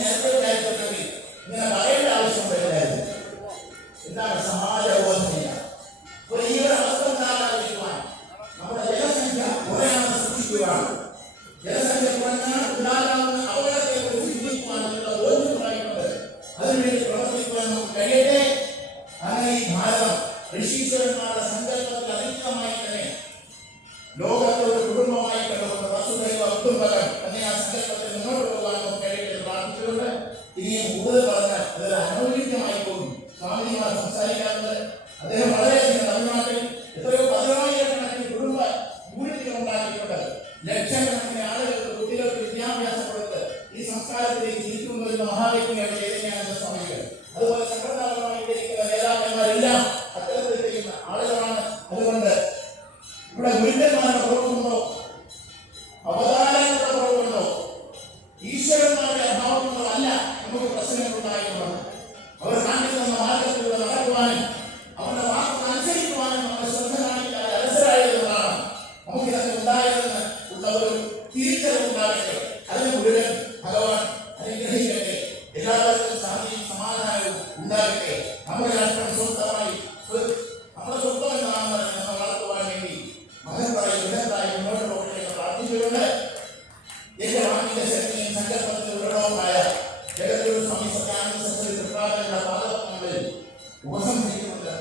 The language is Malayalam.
നേരത്തെ ഉണ്ടായിട്ടുണ്ടെങ്കിൽ ഇങ്ങനെ പറയേണ്ട ആവശ്യം വരില്ലായിരുന്നു. എന്താണ് സമാജബോധമില്ല. അപ്പോൾ ഈ ഒരു അവസ്ഥ ഉണ്ടാകാതിരിക്കുവാൻ നമ്മുടെ ജനസംഖ്യ കുറയാതെ സൂക്ഷിക്കുകയാണ്. ജനസംഖ്യ കുറഞ്ഞാൽ ഉണ്ടാകാവുന്ന അപകടത്തെ കുറിച്ച് ചിന്തിക്കുവാനുള്ള ബോധ്യമുണ്ടായിട്ടുണ്ട്. അതിനുവേണ്ടി പ്രവർത്തിക്കുവാൻ നമുക്ക് കഴിയട്ടെ. അങ്ങനെ ഈ ഭാരതം ഋഷീശ്വരന്മാരുടെ സങ്കല്പത്തിൽ അധികമായി തന്നെ ലോകത്തെ ഒരു കുടുംബമായി കണ്ടുകൊണ്ട് വസുദൈവ കുടുംബകം എന്ന ആ സങ്കല്പത്തിൽ മുന്നോട്ട് പോകാൻ നമുക്ക് കഴിയട്ടെ പ്രാർത്ഥിച്ചുകൊണ്ട് ഇനിയും കൂടുതൽ പറഞ്ഞാൽ അതൊരു അനൗചിത്യമായി പോകും. സ്വാമിജിമാർ സംസാരിക്കാറുണ്ട്. അദ്ദേഹം വളരെയധികം തമിഴ്നാട്ടിൽ എത്രയോ 10,000-കണക്കിന് കുടുംബ യൂണിറ്റുകൾ ഉണ്ടാക്കിയിട്ടുണ്ട്. ലക്ഷക്കണക്കിന് ആളുകൾക്ക് കുട്ടികൾക്ക് വിദ്യാഭ്യാസം കൊടുത്ത് ഈ സംസ്കാരത്തിലേക്ക് തിരിച്ചുകൊണ്ടു വരുന്ന മഹാവ്യക്തിയാണ് ചൈതന്യാനന്ദ സ്വാമികൾ. അതുപോലെ സംഘടനാപരമായി ഇരിക്കുന്ന നേതാക്കന്മാരെല്ലാം അത്തരത്തിൽ ചെയ്യുന്ന ആളുകളാണ്. അതുകൊണ്ട് ഇവിടെ ഗുരുക്കന്മാരുടെ കുറവുണ്ടോ, അവതാരങ്ങളുടെ കുറവുണ്ടോ, ഈശ്വരന്മാരുടെ അഭാവങ്ങളോ അല്ല നമുക്ക് പ്രശ്നങ്ങൾ ഉണ്ടായിട്ടുള്ളത്. അവർ കാണിക്കുന്ന മാർഗത്തിലൂടെ നടക്കുവാനും അവരുടെ വാക്കുകൾ അനുസരിക്കുവാനും നമ്മുടെ ശ്രദ്ധ കാണിക്കാതെ അലസരായതുകൊണ്ടാണ് നമുക്കിതൊക്കെ ഉണ്ടായതെന്ന് ഉള്ള ഒരു തിരിച്ചറിവുണ്ടാകട്ടെ. അതിന് മുഴുവൻ ഭഗവാൻ അനുഗ്രഹിക്കട്ടെ. എല്ലാവർക്കും ശാന്തിയും സമാധാനവും ഉണ്ടാകട്ടെ. നമ്മുടെ രാഷ്ട്രം സ്വന്തമായി നമ്മുടെ സ്വന്തം എന്താണെന്ന് നമ്മൾ വളർത്തുവാൻ വേണ്ടി മഹത്തായി ബൃഹത്തായി മുന്നോട്ട് പോകട്ടെ പ്രാർത്ഥിച്ചുകൊണ്ട് എന്റെ വാക്കിന്റെ ശക്തിയും സങ്കല്പത്തിൽ ഉടനവുമായ ജഗദ്ഗുരു സ്വാമി സത്യാനന്ദ സരസ്വതി പ്രഭാകരന്റെ പാദങ്ങളിൽ ഉപസംഹരിച്ചുകൊണ്ട്